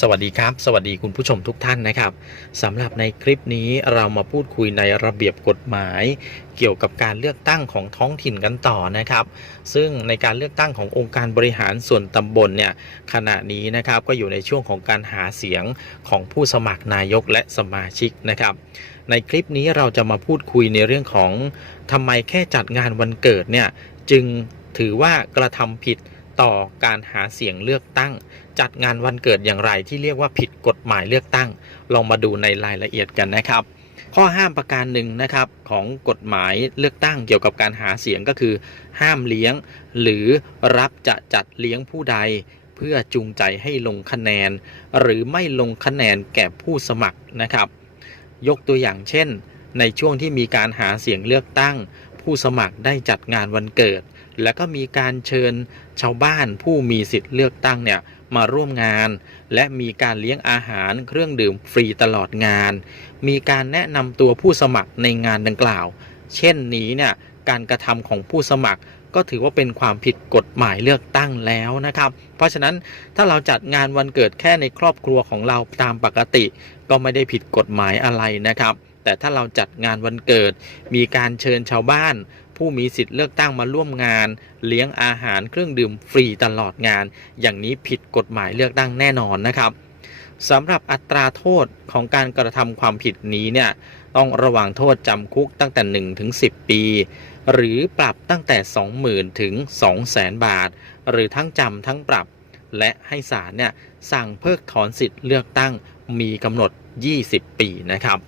สวัสดีครับ สวัสดีคุณผู้ชมทุกท่านนะครับสำหรับในคลิปนี้เรามาพูดคุยในระเบียบกฎหมาย เกี่ยวกับการเลือกตั้งของท้องถิ่นกันต่อนะครับ ซึ่งในการเลือกตั้งขององค์การบริหารส่วนตำบลเนี่ยขณะนี้นะครับก็อยู่ในช่วงของการหาเสียงของผู้สมัครนายกและสมาชิกนะครับในคลิปนี้เราจะมาพูดคุยในเรื่องของทำไมแค่จัดงานวันเกิดเนี่ยจึงถือว่ากระทำผิด ต่อการหาเสียงเลือกตั้ง จัดงานวันเกิดอย่างไรที่เรียกว่าผิดกฎหมายเลือกตั้ง ลองมาดูในรายละเอียดกันนะครับ ข้อห้ามประการหนึ่งนะครับของกฎหมายเลือกตั้งเกี่ยวกับการหาเสียงก็คือ ห้ามเลี้ยง หรือรับจะจัดเลี้ยงผู้ใด เพื่อจูงใจให้ลงคะแนน หรือไม่ลงคะแนนแก่ผู้สมัครนะครับ ยกตัวอย่างเช่น ในช่วงที่มีการหาเสียงเลือกตั้ง ผู้สมัครได้จัดงานวันเกิด แล้วก็มีการเชิญชาวบ้านผู้มีสิทธิ์เลือกตั้งเนี่ยมาร่วมงาน และมีการเลี้ยงอาหารเครื่องดื่มฟรีตลอดงาน มีการแนะนำตัวผู้สมัครในงานดังกล่าว เช่นนี้เนี่ยการกระทำของผู้สมัครก็ถือว่าเป็นความผิดกฎหมายเลือกตั้งแล้วนะครับ เพราะฉะนั้นถ้าเราจัดงานวันเกิดแค่ในครอบครัวของเราตามปกติ ก็ไม่ได้ผิดกฎหมายอะไรนะครับ แต่ถ้าเราจัดงานวันเกิด มีการเชิญชาวบ้าน ผู้มีสิทธิ์เลือกตั้งมาร่วมงาน เลี้ยงอาหารเครื่องดื่มฟรีตลอดงาน อย่างนี้ผิดกฎหมายเลือกตั้งแน่นอนนะครับสำหรับอัตราโทษของการกระทำความผิดนี้เนี่ยต้องระวังโทษจำคุกตั้งแต่ 1 ถึง 10 ปี หรือปรับตั้งแต่ 20,000 ถึง 200,000 บาท หรือทั้งจำทั้งปรับ และให้ศาลเนี่ยสั่งเพิกถอนสิทธิ์เลือกตั้งมีกำหนด 20 ปีนะครับ